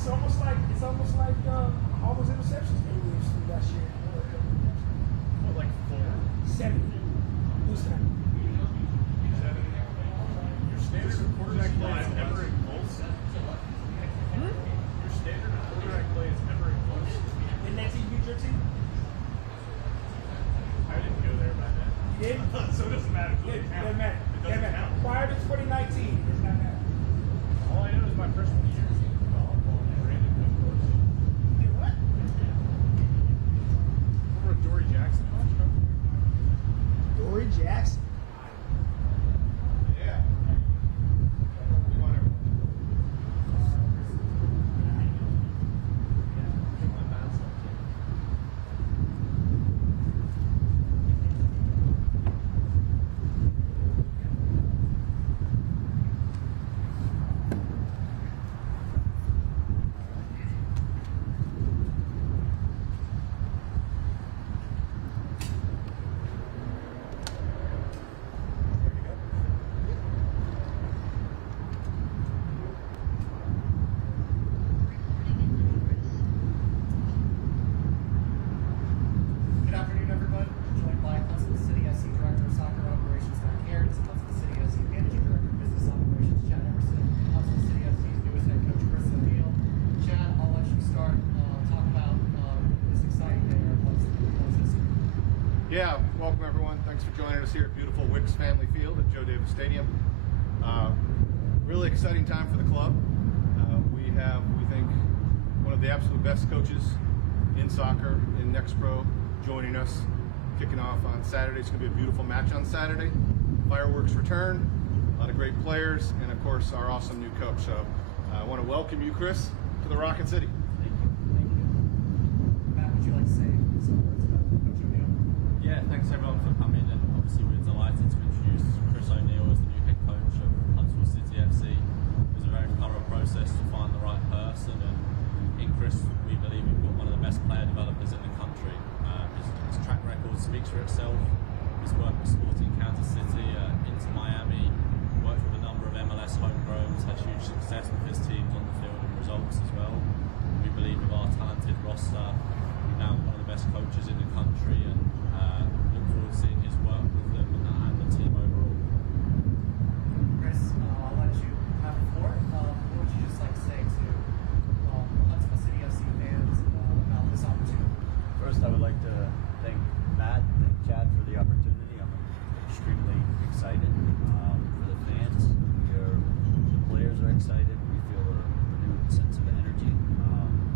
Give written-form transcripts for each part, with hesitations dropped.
It's almost like all those interceptions they used last year. What, like 7. Who's that? 7? Your standard quarterback play is never in close. Your standard quarterback play is never in close. Didn't that team beat your team? I didn't go there by then. You did? So it doesn't matter. It doesn't matter. It doesn't count. Prior to 2019, it does not matter. All I know is my freshman year. What? Remember Dory Jackson? Dory Jackson? Yeah. We want to. Good afternoon, everyone. Joined by Huntsville City FC Director of Soccer Operations, Matt Cairns, Huntsville City FC Managing Director of Business Operations, Chad Emerson, Huntsville City FC's newest head coach, Chris O'Neill. Chad, I'll let you start. Talk about this exciting day in our club's history. Yeah, welcome everyone. Thanks for joining us here at beautiful Wicks Family Field at Joe Davis Stadium. Really exciting time for the club. We have, we think, one of the absolute best coaches in soccer, in Next Pro, joining us, kicking off on Saturday. It's going to be a beautiful match on Saturday. Fireworks return, a lot of great players, and of course our awesome new coach. So I want to welcome you, Chris, to the Rocket City. Thank you. Matt, would you like to say some words about Coach O'Neill? Yeah, thanks everyone for coming, and obviously we're delighted to introduce Chris O'Neill as the new head coach of Huntsville City FC. It was a very thorough process to find the right person, and in Chris we believe we've got one of the best player developers in the country. His track record speaks for itself. He's worked with Sporting Kansas City, Inter Miami, worked with a number of MLS homegrowns, had huge success with his teams on the field and results as well. We believe with our talented roster, we've now got one of the best coaches in the country, and look forward to seeing his work with them and the team overall. Chris, I'll let you have the floor. What would you just like to say to Huntsville City FC fans about this opportunity? First, I would like to thank Matt and Chad for the opportunity. I'm extremely excited for the fans. The players are excited. We feel a renewed sense of energy,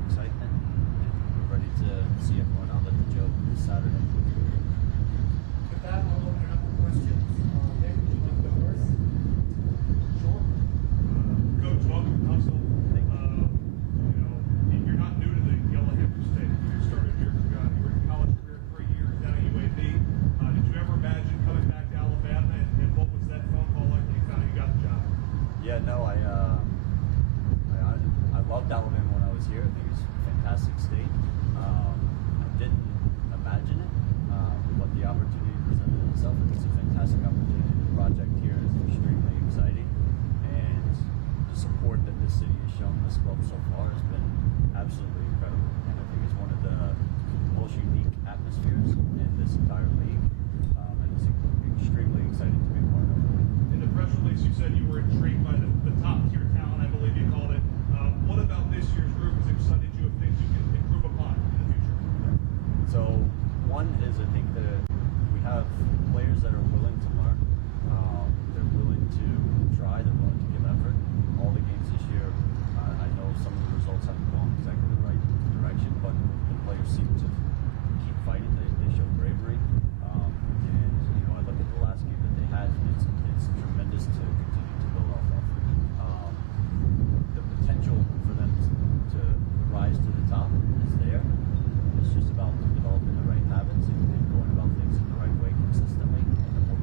excitement, and we're ready to see everyone out at the Joe this Saturday. With that, I'll open it up for questions. Nick, would you like to go first? Sure. Coach, welcome to Huntsville. Thank you. You're not new to the Yellow Hipper State. You started your college career for 3 years down at UAB. Did you ever imagine coming back to Alabama, and what was that phone call like when you found out you got the job? Yeah, no, I loved Alabama when I was here. I think it's a fantastic state. I didn't imagine it, but the opportunity presented itself. It's a fantastic opportunity. The project here is extremely exciting, and the support that this city has shown this club so far has been absolutely incredible. And I think it's one of the most unique atmospheres in this entire league, and it's extremely exciting to be a part of. In the press release, you said you were intrigued by the top tier talent, I believe you called it. What about this year's group has excited you of things you can improve upon in the future? So one is, I think that we have players that are willing to learn. They're willing to try. They're willing to give effort. All the games this year, I know some of the results haven't gone exactly the right direction, but the players seem to keep fighting. They show bravery. And I look at the last game that they had. It's tremendous to continue to build off of. The potential for them to rise to the top is there. It's just about developing the right habits and going about things in the right way consistently. And the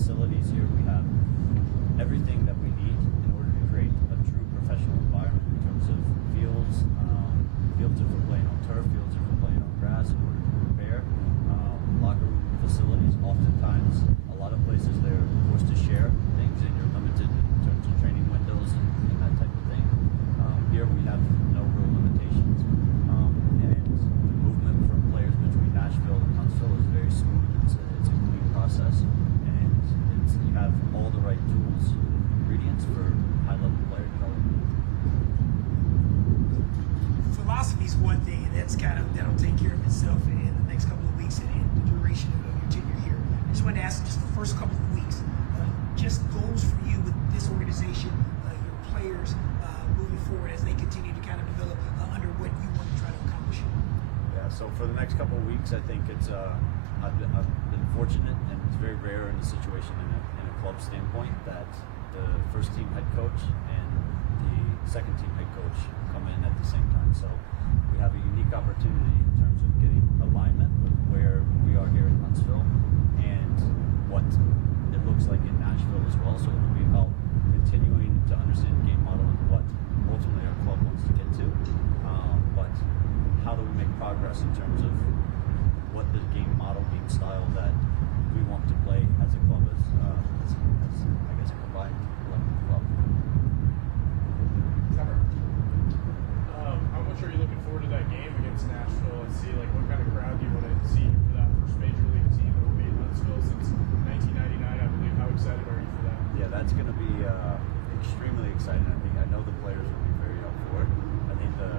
facilities here. We have everything that we need in order to create a true professional environment in terms of fields, fields if we're playing on turf, fields if we're playing on grass in order to prepare, locker room facilities. Oftentimes, a lot of places they're forced to share things and you're limited in terms of training windows and that type of thing. Here we have no real limitations, and the movement from players between Nashville and Huntsville is very smooth. It's a clean process, and you have all the right tools, ingredients for high-level player development. Philosophy is one thing, and that'll take care of itself in the next couple of weeks and in the duration of your tenure here. I just wanted to ask, just the first couple of weeks, just goals for you with this organization, your players moving forward as they continue to kind of develop under what you want to try to accomplish. Yeah, so for the next couple of weeks, I think it's I've been fortunate, and it's very rare in a situation in a club standpoint that the first team head coach and the second team head coach come in at the same time. So we have a unique opportunity in terms of getting alignment with where we are here in Huntsville and what it looks like in Nashville as well. So it'll be about continuing to understand the game model and what ultimately our club wants to get to. But how do we make progress in terms of what the game model, game style that we want to play as a club, as I guess a combined collective club. Trevor? How much are you looking forward to that game against Nashville and see like what kind of crowd you want to see for that first major league team that will be in Huntsville since 1999, I believe? How excited are you for that? Yeah, that's going to be extremely exciting. I know the players will be very up for it. I think the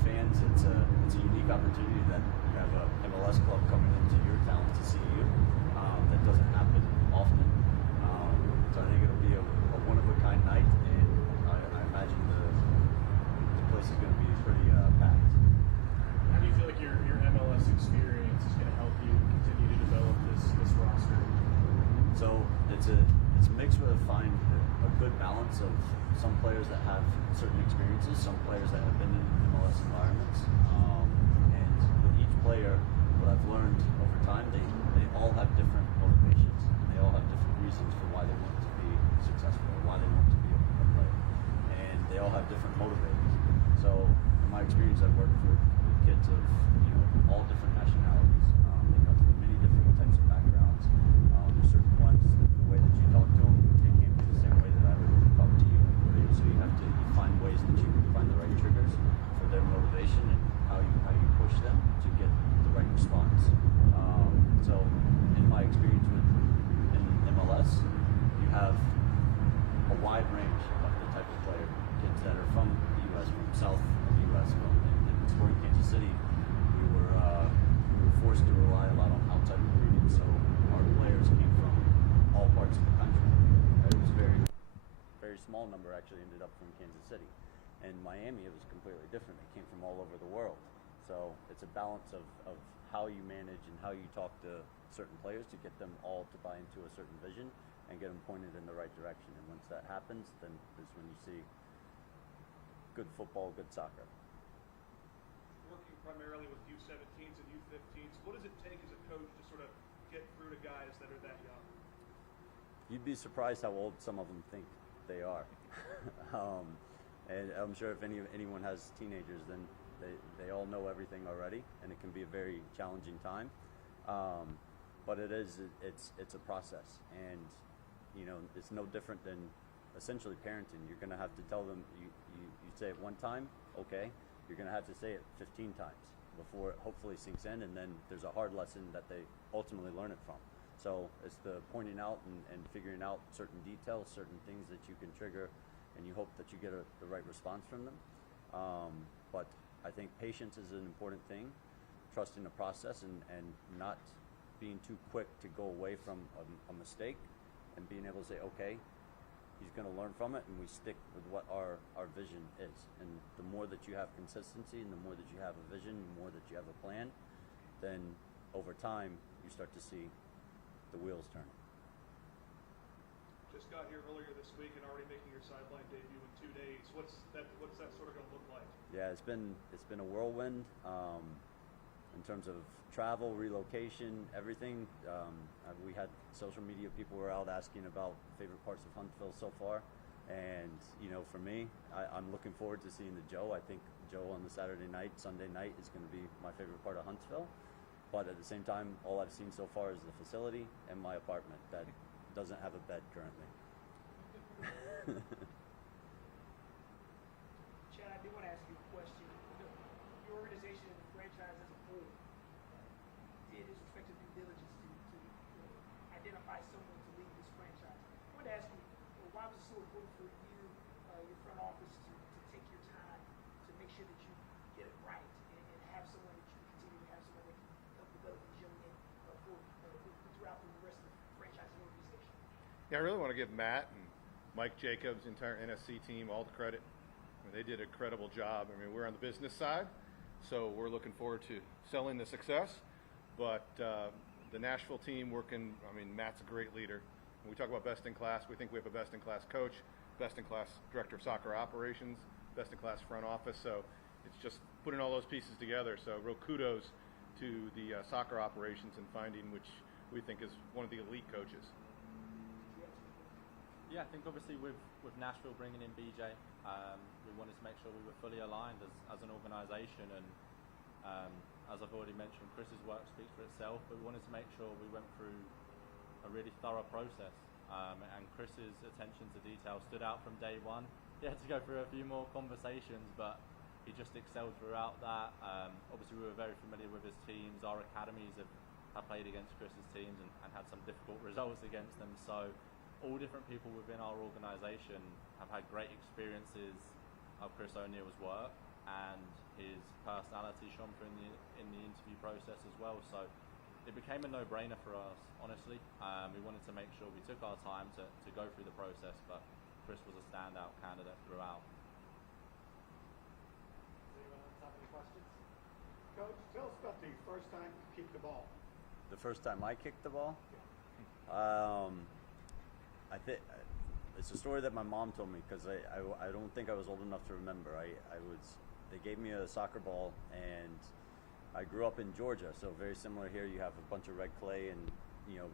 fans, it's a unique opportunity that you have a MLS club coming into your town to see you. That doesn't happen often. So I think it'll be a one-of-a-kind night, and I imagine the place is going to be pretty packed. How do you feel like your MLS experience is going to help you continue to develop this roster? So it's a mix where I find a good balance of some players that have certain experiences, some players that have been in MLS environments, and with each player, what I've learned over time, they all have different motivations, and they all have different reasons for why they want to be successful, or why they want to be a player, and they all have different motivators. So in my experience, I've worked with kids of all different nationalities. They come from many different types of backgrounds. There's certain ones, the way that you talk to them, they can't be the same way that I would talk to you. So you have to find ways that you can find the right triggers for their motivation and how you push them to get the right response. So in my experience in MLS, you have a wide range of the type of player, kids that are from the U.S., from south of the U.S. In Sporting Kansas City, we were forced to rely a lot on outside ingredients. So our players came from all parts of the country. It was very small number actually ended up from Kansas City. In Miami, it was completely different. They came from all over the world. So it's a balance of how you manage and how you talk to certain players to get them all to buy into a certain vision and get them pointed in the right direction. And once that happens, then is when you see good football, good soccer. Working primarily with U17s and U15s, what does it take as a coach to sort of get through to guys that are that young? You'd be surprised how old some of them think they are. And I'm sure if anyone has teenagers, then they all know everything already, and it can be a very challenging time. But it's a process, and it's no different than essentially parenting. You're going to have to tell them, you say it one time, okay, you're going to have to say it 15 times before it hopefully sinks in, and then there's a hard lesson that they ultimately learn it from. So it's the pointing out and figuring out certain details, certain things that you can trigger, and you hope that you get the right response from them. But I think patience is an important thing, trusting the process and not being too quick to go away from a mistake, and being able to say, okay, he's going to learn from it, and we stick with what our vision is. And the more that you have consistency and the more that you have a vision, the more that you have a plan, then over time you start to see the wheels turn. Just got here earlier this week and already making your sideline debut in 2 days. What's that sort of going to look like? Yeah, it's been a whirlwind in terms of travel, relocation, everything. We had social media people were out asking about favorite parts of Huntsville so far. And, for me, I'm looking forward to seeing the Joe. I think Joe on the Sunday night is going to be my favorite part of Huntsville. But at the same time, all I've seen so far is the facility and my apartment that doesn't have a bed currently. Chad, I do want to ask you a question. Your organization and the franchise as a whole did its respective due diligence to identify someone to lead this franchise. I want to ask you, why was it so important for you, your front office, to take your time to make sure that you get it right and have someone that you can continue to have someone that can help develop these young men throughout the rest of the franchise and organization? Yeah, I really want to give Matt and Mike Jacobs, the entire NSC team, all the credit. I mean, they did an incredible job. I mean, we're on the business side, so we're looking forward to selling the success. But the Nashville team working, Matt's a great leader. When we talk about best in class, we think we have a best in class coach, best in class director of soccer operations, best in class front office. So it's just putting all those pieces together. So real kudos to the soccer operations and finding which we think is one of the elite coaches. Yeah, I think obviously with Nashville bringing in BJ, we wanted to make sure we were fully aligned as an organisation, and as I've already mentioned, Chris's work speaks for itself, but we wanted to make sure we went through a really thorough process, and Chris's attention to detail stood out from day one. He had to go through a few more conversations, but he just excelled throughout that. Obviously we were very familiar with his teams. Our academies have played against Chris's teams and had some difficult results against them, so all different people within our organisation have had great experiences of Chris O'Neill's work, and his personality shone through in the interview process as well. So it became a no-brainer for us, honestly. We wanted to make sure we took our time to go through the process, but Chris was a standout candidate throughout. Does anyone else have any questions? Coach, tell us about the first time you kicked the ball. The first time I kicked the ball? I think it's a story that my mom told me, because I don't think I was old enough to remember. They gave me a soccer ball, and I grew up in Georgia, so very similar here. You have a bunch of red clay and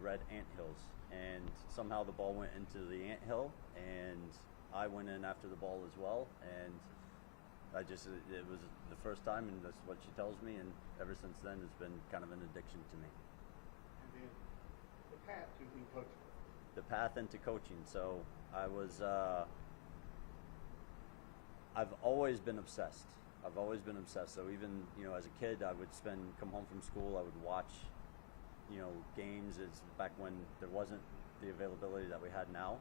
red anthills, and somehow the ball went into the anthill, and I went in after the ball as well, and it was the first time, and that's what she tells me, and ever since then it's been kind of an addiction to me. And then the path to being coachable. The path into coaching. So I've always been obsessed. So even, as a kid, I would come home from school, I would watch, games. It's back when there wasn't the availability that we had now.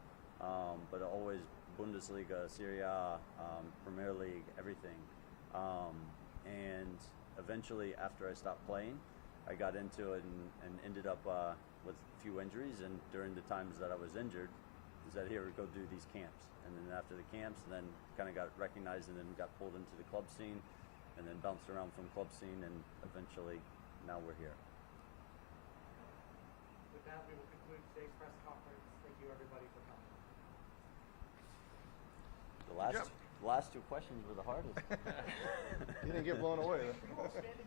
But always Bundesliga, Serie A, Premier League, everything. And eventually, after I stopped playing, I got into it and ended up with a few injuries, and during the times that I was injured, I said, here, go do these camps. And then after the camps, then kind of got recognized, and then got pulled into the club scene, and then bounced around from club scene, and eventually now we're here. With that, we will conclude today's press conference. Thank you, everybody, for coming. The last two questions were the hardest. You didn't get blown away. Could you all stand